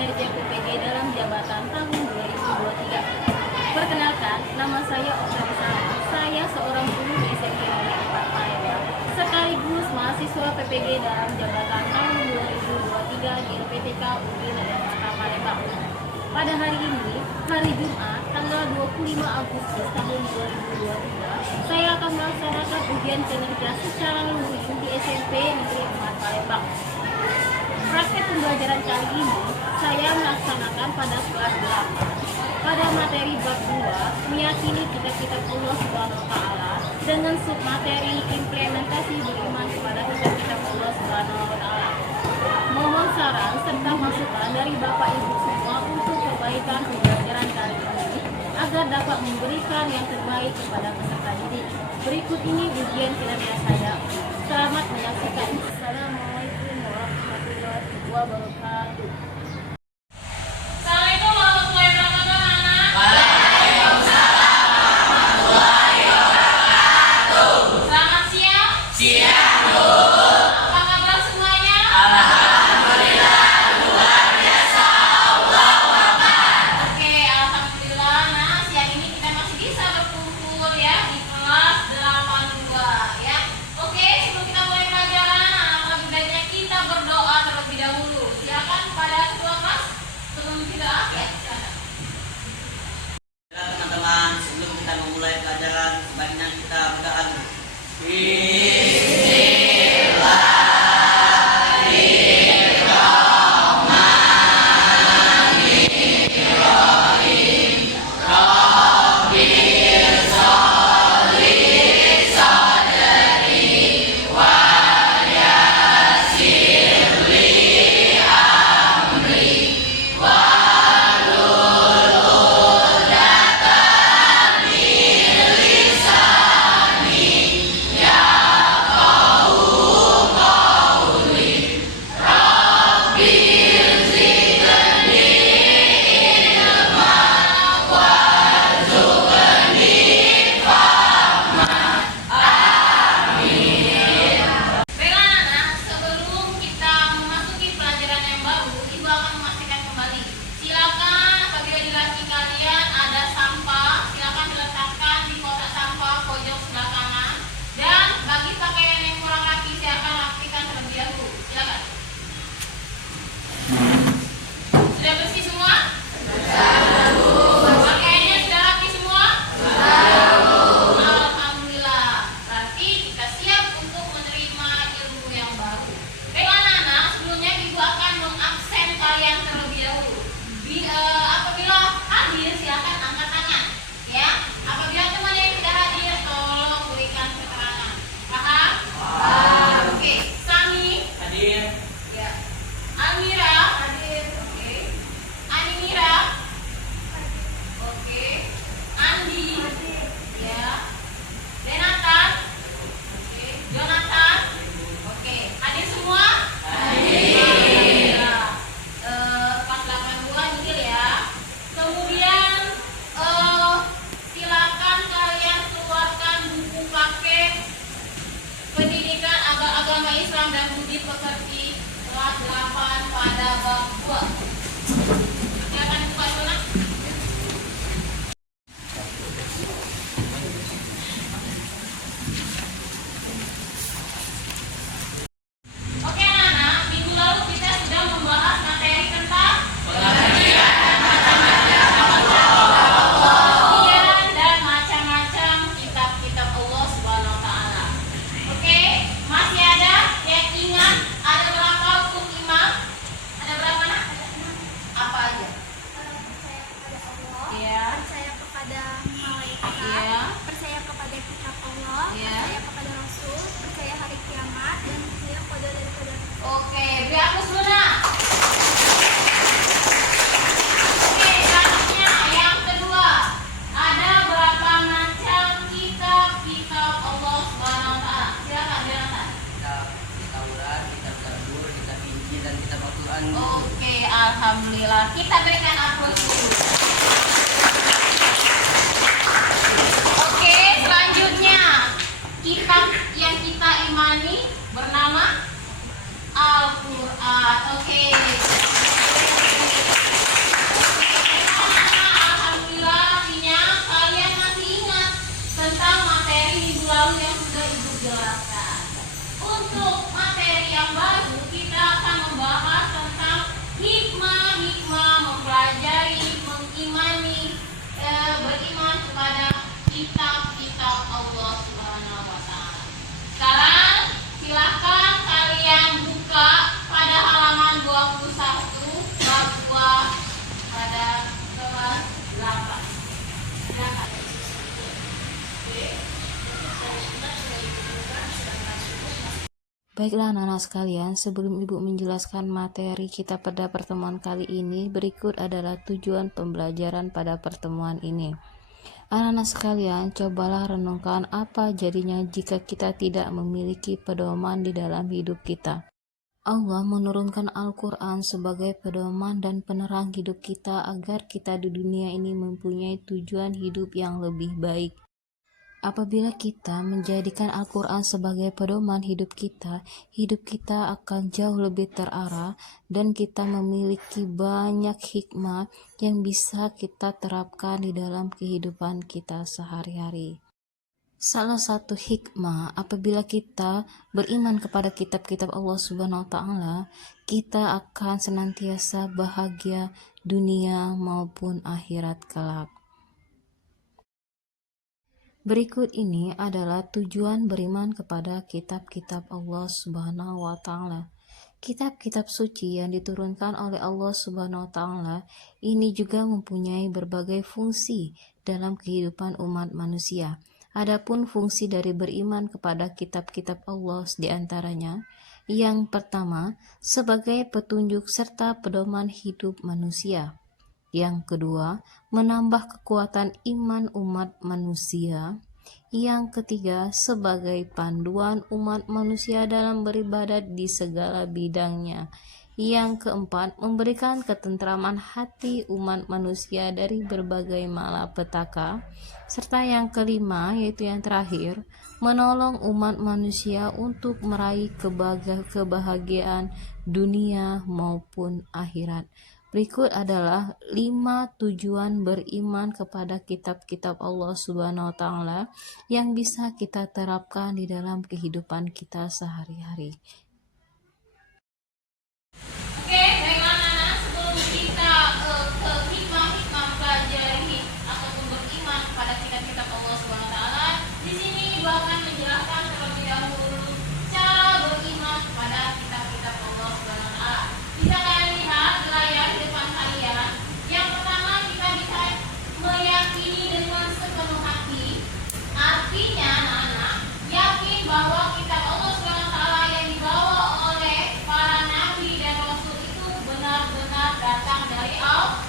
kinerja PPG dalam jabatan tahun 2023. Perkenalkan, nama saya Oktari Sari. Saya seorang guru di SMP Negeri 4 Palembang, sekaligus mahasiswa PPG dalam jabatan tahun 2023 di LPTK UIN Negeri 4 Palembang. Pada hari ini, hari Jumat, tanggal 25 Agustus tahun 2023, saya akan melaksanakan ujian kinerja secara luring di SMP Negeri 4 Palembang. Praktek pembelajaran kali ini, saya melaksanakan pada kelas 8 pada materi bab 2, meyakini kitab-kitab Allah Subhanahu wa Ta'ala, dengan submateri implementasi beriman kepada kitab-kitab Allah Subhanahu wa Ta'ala. Mohon saran serta masukan dari Bapak Ibu semua untuk perbaikan pembelajaran kali ini agar dapat memberikan yang terbaik kepada peserta didik. Berikut ini ujian kinerja saya. Selamat menyaksikan. Assalamualaikum warahmatullahi wabarakatuh. Assalamualaikum warahmatullahi wabarakatuh, anak. Waalaikumsalam warahmatullahi wabarakatuh. Selamat siang. Siang, Bu. Apa kabar semuanya? Alhamdulillah, luar biasa. Allahu Akbar. Oke, alhamdulillah. Nah, siang ini kita masih bisa berkumpul ya di kelas 82 ya. Oke, sebelum kita mulai pelajaran, alangkah baiknya kita berdoa terlebih dahulu. Silakan pada ketua kelas sebelum kita ya. Silakan. Teman-teman, sebelum kita memulai pelajaran, sebaiknya kita berdoa dulu. Baiklah anak, sebelum kita memasuki pelajaran yang baru, Ibu akan memastikan kembali. Silakan apabila di laci kalian ada sampah, silakan diletakkan di kotak sampah pojok sebelah kanan. Dan bagi pakaian yang kurang rapi, silakan rapikan terlebih dahulu. Silakan. Sudah bersih semua? Pakaiannya sudah rapi semua? Alhamdulillah. Berarti kita siap untuk menerima ilmu yang baru. Baiklah anak-anak, sebelumnya Ibu akan mengabsen kalian terlebih dahulu. Apabila hadir silakan angkat tangan. Ya. Apabila teman yang tidak hadir, tolong berikan keterangan. Paham? Oke. Sami. Hadir. Ya. Almira. Hadir. Oke. Animira. Oke. Andi. Ya. Denatan. Oke. Jonathan. Oke. Hadir semua? Ya. Kelas 82 nihil ya. Kemudian silakan kalian keluarkan buku paket pendidikan agama Islam dan budi pekerti kelas 8 pada bab 2. Silakan buka zona. Oke anak-anak, minggu lalu kita sudah membahas materi tentang pengertian dan macam-macam kitab-kitab Allah Subhanahu wa Ta'ala. Oke, masih ada yang ingat ada berapa hukum imam? Ada berapa nak? Apa aja? Percaya kepada Allah, Iya. percaya kepada malaikat, Iya. percaya kepada kitab Allah, Iya. percaya kepada Rasul, percaya hari kiamat, dan percaya pada daripada Oke, beri hapus dulu nak. Oke, selanjutnya yang kedua. Ada berapa macam kitab-kitab Allah Subhanahu wa Ta'ala? Silakan Jonathan. Kitab Taurat, kitab Zabur, kitab Injil, dan kitab Al-Quran. Oke, alhamdulillah. Kita berikan aplaus dulu. Oke, selanjutnya kitab yang kita imani bernama Al-Quran. Oke. Baiklah anak-anak sekalian, sebelum Ibu menjelaskan materi kita pada pertemuan kali ini, berikut adalah tujuan pembelajaran pada pertemuan ini. Anak-anak sekalian, cobalah renungkan apa jadinya jika kita tidak memiliki pedoman di dalam hidup kita. Allah menurunkan Al-Quran sebagai pedoman dan penerang hidup kita agar kita di dunia ini mempunyai tujuan hidup yang lebih baik. Apabila kita menjadikan Al-Quran sebagai pedoman hidup kita akan jauh lebih terarah dan kita memiliki banyak hikmah yang bisa kita terapkan di dalam kehidupan kita sehari-hari. Salah satu hikmah apabila kita beriman kepada kitab-kitab Allah Subhanahu wa Ta'ala, kita akan senantiasa bahagia dunia maupun akhirat kelak. Berikut ini adalah tujuan beriman kepada kitab-kitab Allah Subhanahu wa Ta'ala. Kitab-kitab suci yang diturunkan oleh Allah Subhanahu wa Ta'ala ini juga mempunyai berbagai fungsi dalam kehidupan umat manusia. Adapun fungsi dari beriman kepada kitab-kitab Allah diantaranya, yang pertama, sebagai petunjuk serta pedoman hidup manusia. Yang kedua, menambah kekuatan iman umat manusia. Yang ketiga, sebagai panduan umat manusia dalam beribadat di segala bidangnya. Yang keempat, memberikan ketentraman hati umat manusia dari berbagai malapetaka. Serta yang kelima, yaitu yang terakhir, menolong umat manusia untuk meraih kebahagiaan dunia maupun akhirat. Berikut adalah 5 tujuan beriman kepada kitab-kitab Allah Subhanahu wa Ta'ala yang bisa kita terapkan di dalam kehidupan kita sehari-hari. Oke, baiklah anak-anak, sebelum kita ke hikmah-hikmah pelajari ataupun beriman kepada kitab-kitab Allah Subhanahu wa Ta'ala, di sini Ibu akan menjelaskan terlebih dahulu cara beriman kepada kitab-kitab Allah Subhanahu wa Ta'ala. Bisa kalian lihat di layar di depan kalian. Yang pertama, kita bisa meyakini dengan sepenuh hati. Artinya anak-anak yakin bahwa kitab Allah Subhanahu wa Ta'ala yang dibawa oleh para nabi dan rasul itu benar-benar datang dari Allah,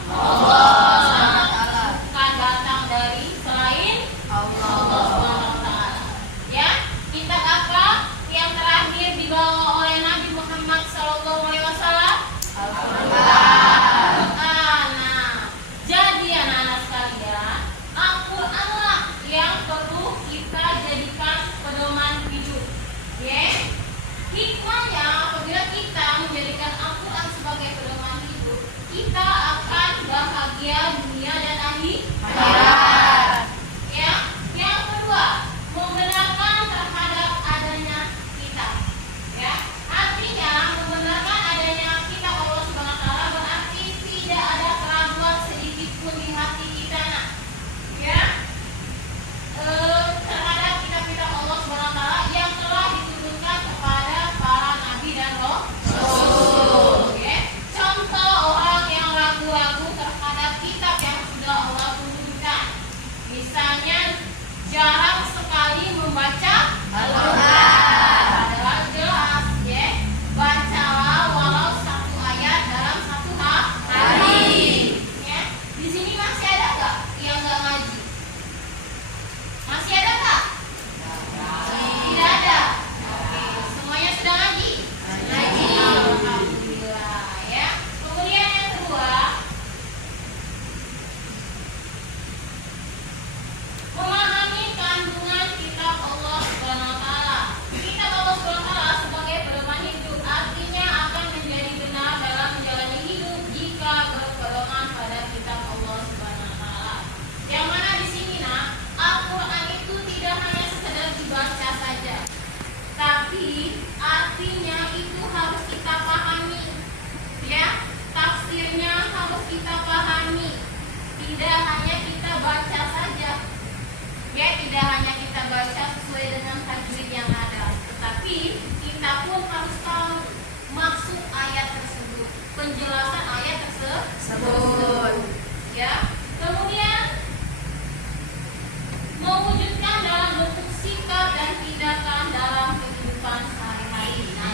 bukan datang dari selain Allah Subhanahu wa Ta'ala. Ya, kitab apa yang terakhir dibawa oleh Nabi Muhammad sallallahu alaihi wasallam? Al-Quran. Nah, jadi anak-anak sekalian, Al-Quranlah yang perlu kita jadikan pedoman hidup. Ya, hikmahnya apabila kita menjadikan Al-Quran sebagai pedoman hidup, kita akan bahagia dunia dan akhirat. Ya, yang kedua, membenarkan terhadap adanya kitab. Ya, artinya membenarkan adanya kitab Allah Subhanahu wa Ta'ala berarti tidak ada keraguan sedikit pun di hati kita, nak. Ya, terhadap kitab-kitab Allah Subhanahu wa Ta'ala yang telah diturunkan kepada para nabi dan rasul. Oke. Contoh orang yang ragu-ragu terhadap kitab yang sudah Allah turunkan. Misalnya jarang sekali membaca Al-Quran. Adalah jelas, ya. Bacalah walau 1 ayat dalam 1 hari. Ya. Di sini masih ada nggak yang nggak ngaji? Masih ada nggak? Tidak ada. Oke, semuanya sudah ngaji? Ngaji. Alhamdulillah, ya. Kemudian yang kedua, memahami kandungan kitab Allah Subhanahu wa Ta'ala. Kitab Allah Subhanahu wa Ta'ala sebagai pedoman hidup artinya akan menjadi benar dalam menjalani hidup jika berpedoman pada kitab Allah Subhanahu wa Ta'ala. Yang mana di sini, nak, Al-Quran itu tidak hanya sekedar dibaca saja, tapi artinya itu harus kita pahami. Ya, tafsirnya harus kita pahami. Tidak hanya kita baca saja. Ya, tidak hanya kita baca sesuai dengan tajwid yang ada, tetapi kita pun harus tahu maksud ayat tersebut, penjelasan ayat tersebut. Ya, kemudian mewujudkan dalam bentuk sikap dan tindakan dalam kehidupan sehari-hari. Nah,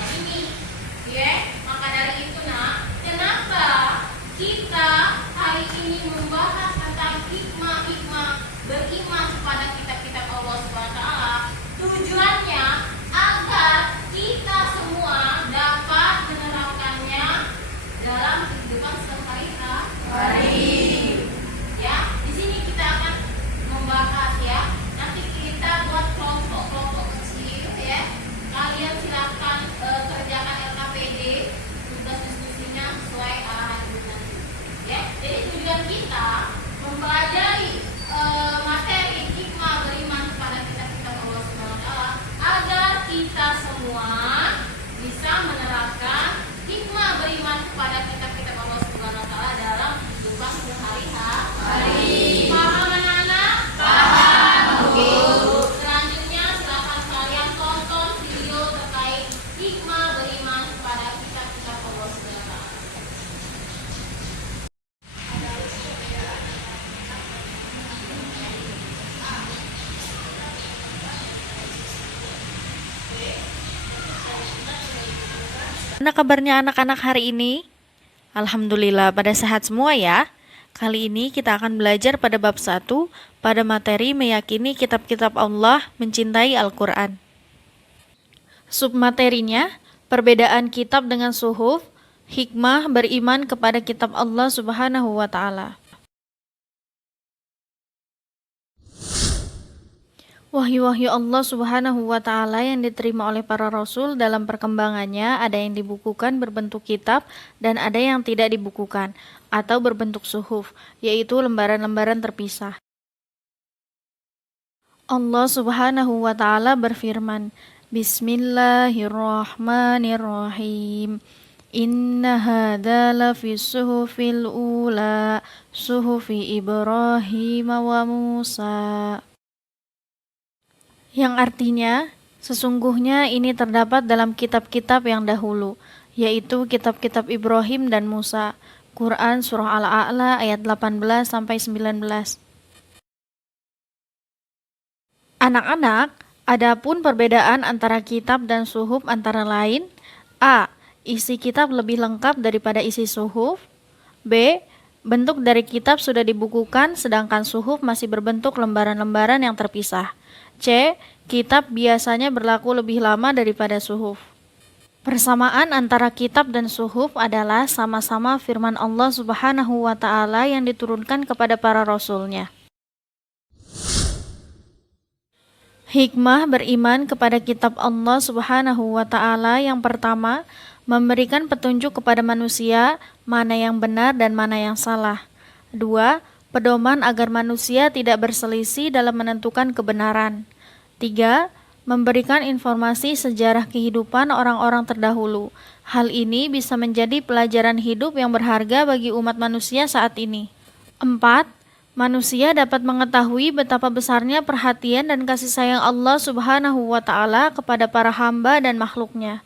Mana kabarnya anak-anak hari ini? Alhamdulillah pada sehat semua ya. Kali ini kita akan belajar pada bab 1 pada materi meyakini kitab-kitab Allah, mencintai Al-Quran. Submaterinya, perbedaan kitab dengan suhuf, hikmah beriman kepada kitab Allah Subhanahu wa Ta'ala. Wahyu-wahyu Allah Subhanahu wa Ta'ala yang diterima oleh para rasul dalam perkembangannya ada yang dibukukan berbentuk kitab dan ada yang tidak dibukukan atau berbentuk suhuf, yaitu lembaran-lembaran terpisah. Allah Subhanahu wa Ta'ala berfirman, Bismillahirrahmanirrahim. Inna hadza lafi suhufil ula, suhufi Ibrahim wa Musa. Yang artinya, sesungguhnya ini terdapat dalam kitab-kitab yang dahulu, yaitu kitab-kitab Ibrahim dan Musa. Quran Surah Al-A'la ayat 18-19. Anak-anak, adapun perbedaan antara kitab dan suhuf antara lain: A. Isi kitab lebih lengkap daripada isi suhuf. B. Bentuk dari kitab sudah dibukukan, sedangkan suhuf masih berbentuk lembaran-lembaran yang terpisah. C. Kitab biasanya berlaku lebih lama daripada suhuf. Persamaan antara kitab dan suhuf adalah sama-sama firman Allah Subhanahu wa Ta'ala yang diturunkan kepada para rasulnya. Hikmah beriman kepada kitab Allah Subhanahu wa Ta'ala yang pertama, memberikan petunjuk kepada manusia mana yang benar dan mana yang salah. 2. Pedoman agar manusia tidak berselisih dalam menentukan kebenaran. 3. Memberikan informasi sejarah kehidupan orang-orang terdahulu. Hal ini bisa menjadi pelajaran hidup yang berharga bagi umat manusia saat ini. 4. Manusia dapat mengetahui betapa besarnya perhatian dan kasih sayang Allah Subhanahu wa Ta'ala kepada para hamba dan makhluknya.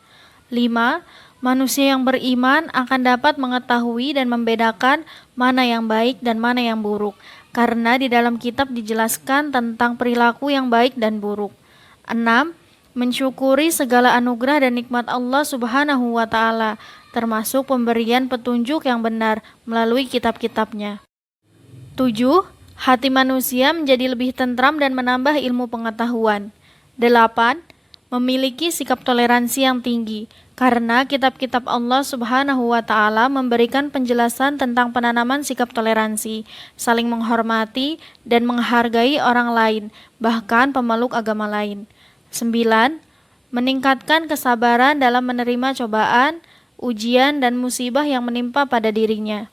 5. Manusia yang beriman akan dapat mengetahui dan membedakan mana yang baik dan mana yang buruk, karena di dalam kitab dijelaskan tentang perilaku yang baik dan buruk. 6. Mensyukuri segala anugerah dan nikmat Allah Subhanahu wa Ta'ala, termasuk pemberian petunjuk yang benar melalui kitab-kitabnya. 7. Hati manusia menjadi lebih tentram dan menambah ilmu pengetahuan. 8. Memiliki sikap toleransi yang tinggi, karena kitab-kitab Allah Subhanahu wa Ta'ala memberikan penjelasan tentang penanaman sikap toleransi, saling menghormati dan menghargai orang lain, bahkan pemeluk agama lain. 9. Meningkatkan kesabaran dalam menerima cobaan, ujian dan musibah yang menimpa pada dirinya.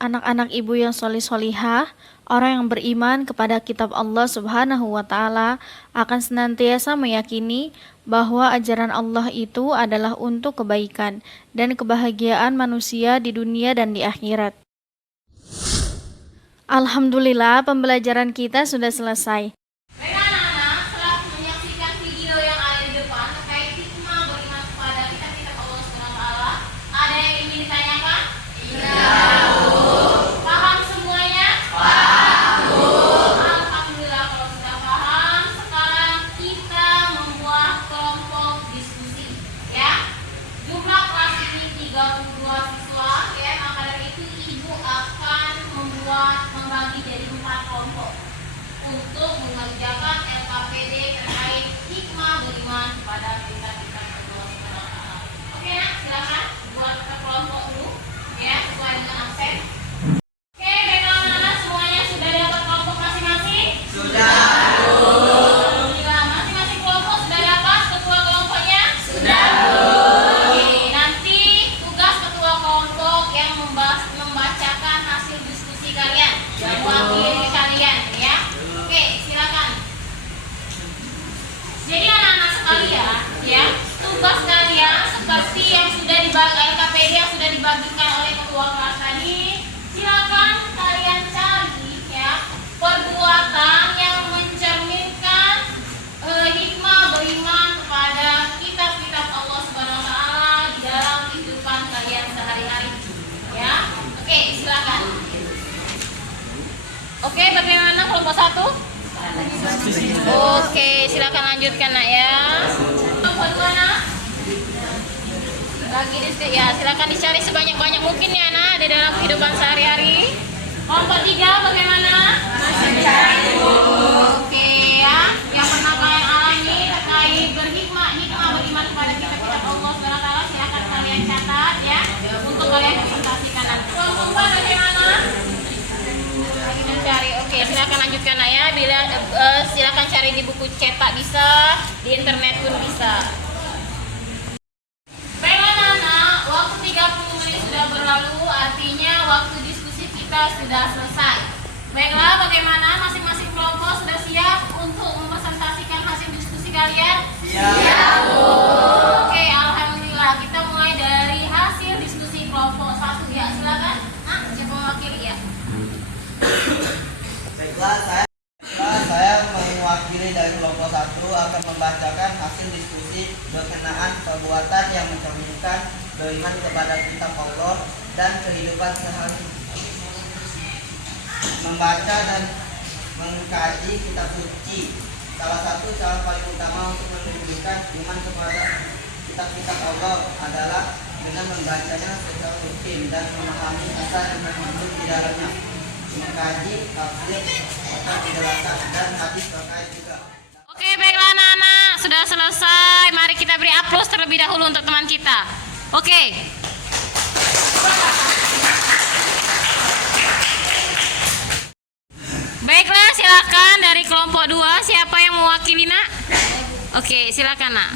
Anak-anak ibu yang solih-solihah, orang yang beriman kepada kitab Allah Subhanahu wa Ta'ala akan senantiasa meyakini bahwa ajaran Allah itu adalah untuk kebaikan dan kebahagiaan manusia di dunia dan di akhirat. Alhamdulillah, pembelajaran kita sudah selesai. Baik anak-anak, setelah menyaksikan video yang ada di depan terkait hikmah beriman kepada kitab-kitab Allah Subhanahu wa Ta'ala, ada yang ingin ditanyakan? Paham semuanya? Alhamdulillah kalau sudah paham. Sekarang kita membuat kelompok diskusi, ya. Jumlah kelas ini 32 siswa, ya. Maka dari itu ibu akan membagi jadi 4 kelompok untuk mengerjakan LKPD terkait hikmah beriman kepada kitab-kitab Allah Subhanahu wa Ta'ala. Oke, nak, silakan buat ke kelompok dulu, ya, sesuai dengan absen. Oke, baiklah anak-anak, semuanya sudah dapat kelompok masing-masing? Sudah. Masing-masing kelompok sudah dapat ketua kelompoknya? Sudah. Oke, nanti tugas ketua kelompok yang membacakan hasil diskusi kalian, yang mewakili kalian, ya. Oke, silakan. Jadi anak-anak sekalian, ya, tugas kalian seperti yang sudah dibagi LKPD yang sudah dibagikan oleh ketua kelas tadi, silakan kalian cari, ya, perbuatan yang mencerminkan hikmah beriman kepada kitab-kitab Allah Subhanahu wa Ta'ala di dalam kehidupan kalian sehari-hari, ya. Oke, silakan. Oke, bagaimana kelompok 1? Oke, silakan lanjutkan, nak, ya. Kelompok 2, nak. Bagi ya silakan dicari sebanyak-banyak mungkin ya nak di dalam kehidupan sehari-hari. Kelompok 3 bagaimana? Masih mencari dulu. Oke ya, yang pernah kalian alami terkait hikmah beriman kepada kitab Allah SWT, silakan kalian catat ya untuk kalian presentasikan nanti. Kelompok 4 bagaimana? Lagi mencari. Oke, silakan lanjutkan nak ya. Bila silakan cari di buku cetak bisa, di internet pun bisa. Baiklah anak, waktu 30 menit sudah berlalu, artinya waktu diskusi kita sudah selesai. Baiklah, bagaimana masing-masing kelompok sudah siap untuk mempresentasikan hasil diskusi kalian? Siap. Oke, alhamdulillah. Kita mulai dari hasil diskusi kelompok 1 ya. Silakan. Siapa mewakili ya? Baiklah, saya mewakili dari kelompok 1 akan membacakan hasil diskusi berkenaan perbuatan yang mencerminkan beriman kepada kitab Allah dan kehidupan sehari-hari. Membaca dan mengkaji kitab suci. Salah satu cara paling utama untuk menunjukkan iman kepada kitab-kitab Allah adalah dengan membacanya secara rutin dan memahami asal yang terkandung di dalamnya. Mengkaji tafsir atau penjelasan dan hadis terkait juga. Oke, baiklah anak-anak, sudah selesai. Mari kita beri aplaus terlebih dahulu untuk teman kita. Oke. Baiklah, silakan dari kelompok 2, siapa yang mewakili nak? Oke, silakan nak.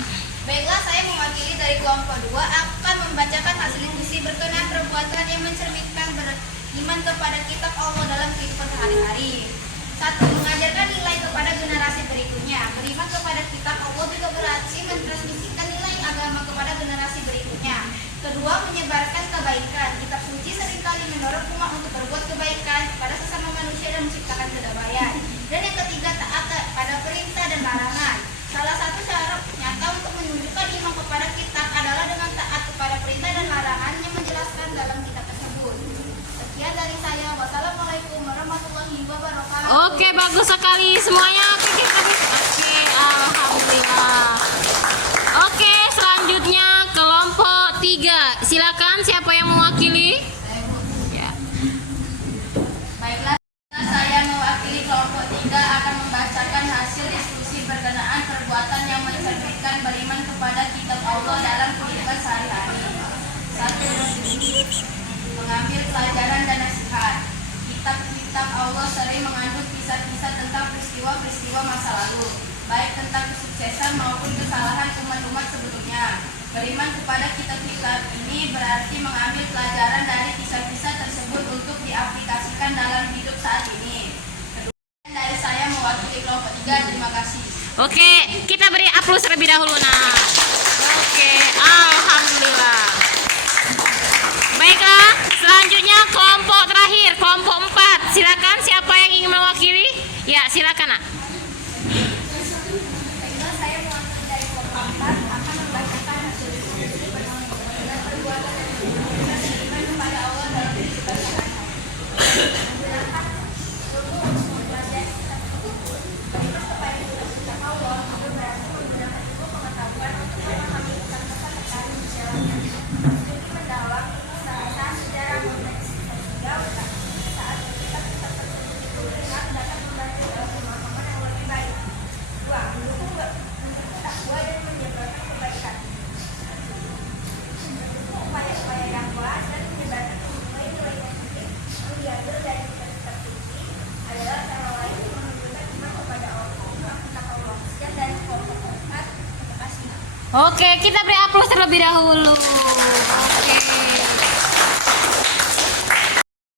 Baiklah, saya mewakili dari kelompok 2 akan membacakan hasil diskusi berkenaan perbuatan yang mencerminkan beriman kepada kitab Allah dalam kehidupan sehari-hari. 1. Mengajarkan nilai kepada generasi berikutnya. Beriman kepada kitab Allah juga berarti mentransmisikan nilai agama kepada generasi berikutnya. Kedua, menyebarkan kebaikan. Kitab suci seringkali mendorong umat untuk berbuat kebaikan kepada sesama manusia dan menciptakan kedamaian. Dan yang ketiga, taat pada perintah dan larangan. Salah satu cara nyata untuk menunjukkan iman kepada kitab adalah dengan taat kepada perintah dan larangan yang menjelaskan dalam kitab tersebut. Sekian dari saya. Wassalamualaikum warahmatullahi wabarakatuh. Oke, bagus sekali semuanya. Pikir habis. Oke, alhamdulillah. Oke, selanjutnya kelompok 3. Silakan siapa yang mewakili? Ya. Baiklah, saya mewakili kelompok 3 akan membacakan hasil diskusi berkenaan perbuatan yang mencerminkan beriman kepada kitab Allah dalam kehidupan sehari-hari. 1. Mengambil pelajaran dan nasihat. Kitab Allah sering mengandung kisah-kisah tentang peristiwa-peristiwa masa lalu, baik tentang kesuksesan maupun kesalahan umat-umat sebelumnya. Beriman kepada kitab-kitab ini berarti mengambil pelajaran dari kisah-kisah tersebut untuk diaplikasikan dalam hidup saat ini. Kedua, dari saya mewakili kelompok 3. Terima kasih. Oke, kita beri aplaus terlebih dahulu nak. Oke, alhamdulillah. Baiklah, selanjutnya kelompok terakhir, kelompok 4. Silakan siapa yang ingin mewakili? Ya, silakan nak. Baiklah, saya mewakili dari kelompok 4 akan membacakan hasil diskusi berkenaan perbuatan yang mencerminkan beriman kepada Allah dalam kehidupan sehari-hari. Menggunakan ilmu untuk mempelajari kitab tersebut. Beriman kepada kitab Allah itu berarti menggunakan ilmu pengetahuan untuk memahami pesan-pesan terkait sejarahnya. Studi mendalam usaha sejarah konteks sehingga saat kitab-kitab tersebut dituliskan dapat membantu dalam pemahaman yang lebih baik. 2. Mendukung takwa dan menyebarkan kebaikan. Mendukung upaya-upaya dakwah dan menyebarkan nilai-nilai positif yang diambil dari kitab-kitab suci adalah cara lain untuk menunjukkan iman kepada Allah. Sekian dari kelompok 4. Terima kasih. Oke, kita beri aplaus terlebih dahulu. Oke.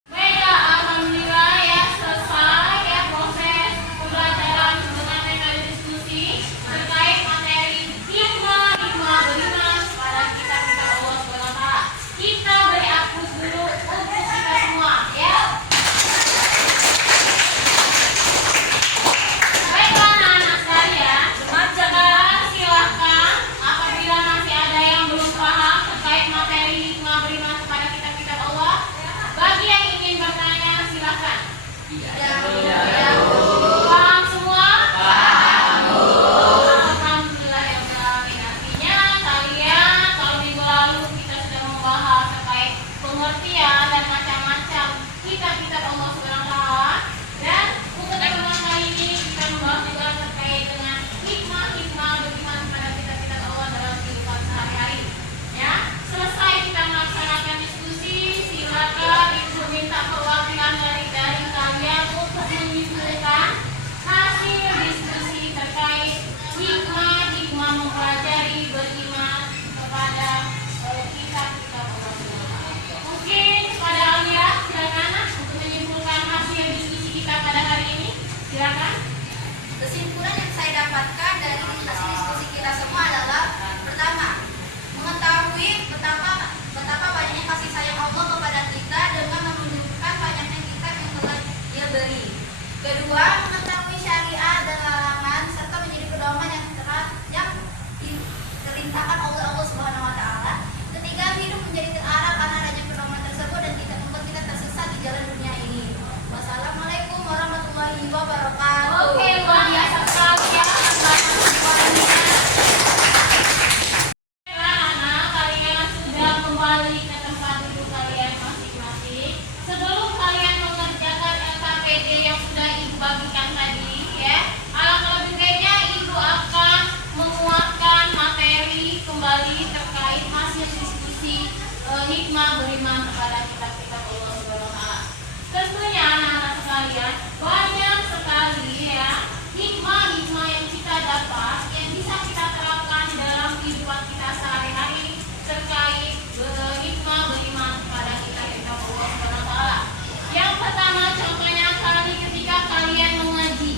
Baiklah, alhamdulillah ya selesai ya proses pembelajaran dengan metode diskusi terkait materi hikmah beriman kepada kitab-kitab Allah SWT. Kita beri aplaus dulu untuk kita semua ya. Baiklah anak-anak sekalian, sekarang silakan apabila masih ada yang belum paham terkait materi hikmah beriman kepada kitab-kitab Allah, bagi yang ingin bertanya silakan. Paham semua? Alhamdulillah ya. Artinya kalian kalau minggu lalu kita kembali ke tempat duduk kalian masing-masing. Sebelum kalian mengerjakan LKPD yang sudah Ibu bagikan tadi, ya, alangkah lebih baiknya Ibu akan menguatkan materi kembali terkait hasil diskusi hikmah beriman kepada kitab-kitab Allah Subhanahu wa Ta'ala. Tentunya anak-anak sekalian, banyak sekali ya hikmah-hikmah yang kita dapat yang bisa kita terapkan dalam kehidupan kita sehari-hari terkait hikmah beriman kepada kitab-kitab Allah Subhanahu wa Ta'ala. Yang pertama contohnya kali ketika kalian mengaji,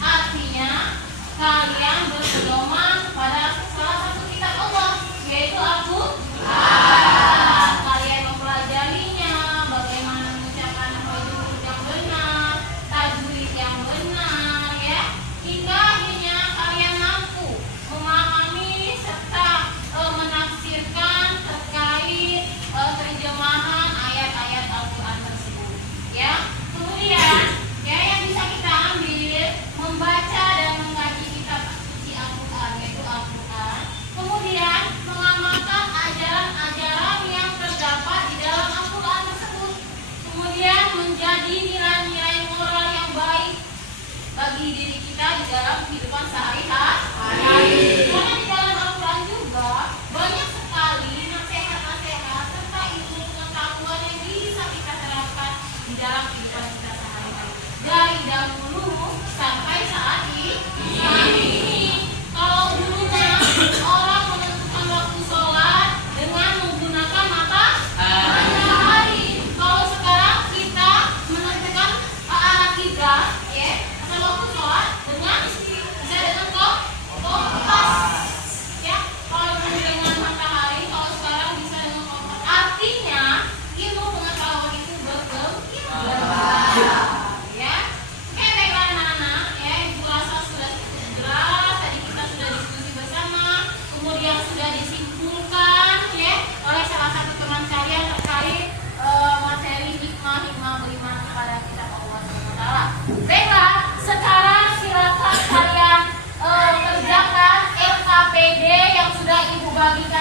artinya kalian berpedoman kepada salah satu kitab Allah, yaitu Al-Qur'an. Kalian mempelajarinya, bagaimana mengucapkan huruf yang benar, tajwid yang benar, ya, hingga akhirnya kalian mampu memahami serta menafsirkan terkait terjemahan ayat-ayat Al-Qur'an tersebut, ya. Kemudian, ya, yang bisa kita ambil membaca dan mengkaji kitab suci Al-Qur'an, yaitu Al-Qur'an. Kemudian mengamalkan ajaran-ajaran yang terdapat di dalam Al-Qur'an tersebut. Kemudian menjadi nilai-nilai moral yang baik bagi diri kita di dalam kehidupan sehari-hari. Karena di dalam Al-Qur'an juga banyak sekali nasihat-nasihat serta ilmu pengetahuan yang bisa kita terapkan di dalam kehidupan kita sehari-hari. Dari dahulu sampai saat ini. Kalau dulunya orang menentukan waktu sholat dengan menggunakan matahari. Kalau sekarang kita menentukan arah kiblat, ya, atau waktu sholat dengan kompas, ya. Kalau dulu dengan matahari, kalau sekarang bisa dengan kompas. Artinya ilmu pengetahuan itu berkembang, ya. Oke, baiklah anak-anak, ya, Ibu rasa sudah cukup jelas. Tadi kita sudah diskusi bersama, kemudian sudah disimpulkan, ya, oleh salah satu teman kalian terkait materi hikmah beriman kepada kitab Allah Subhanahu wa Ta'ala. Baiklah, sekarang silakan kalian kerjakan LKPD yang sudah Ibu bagikan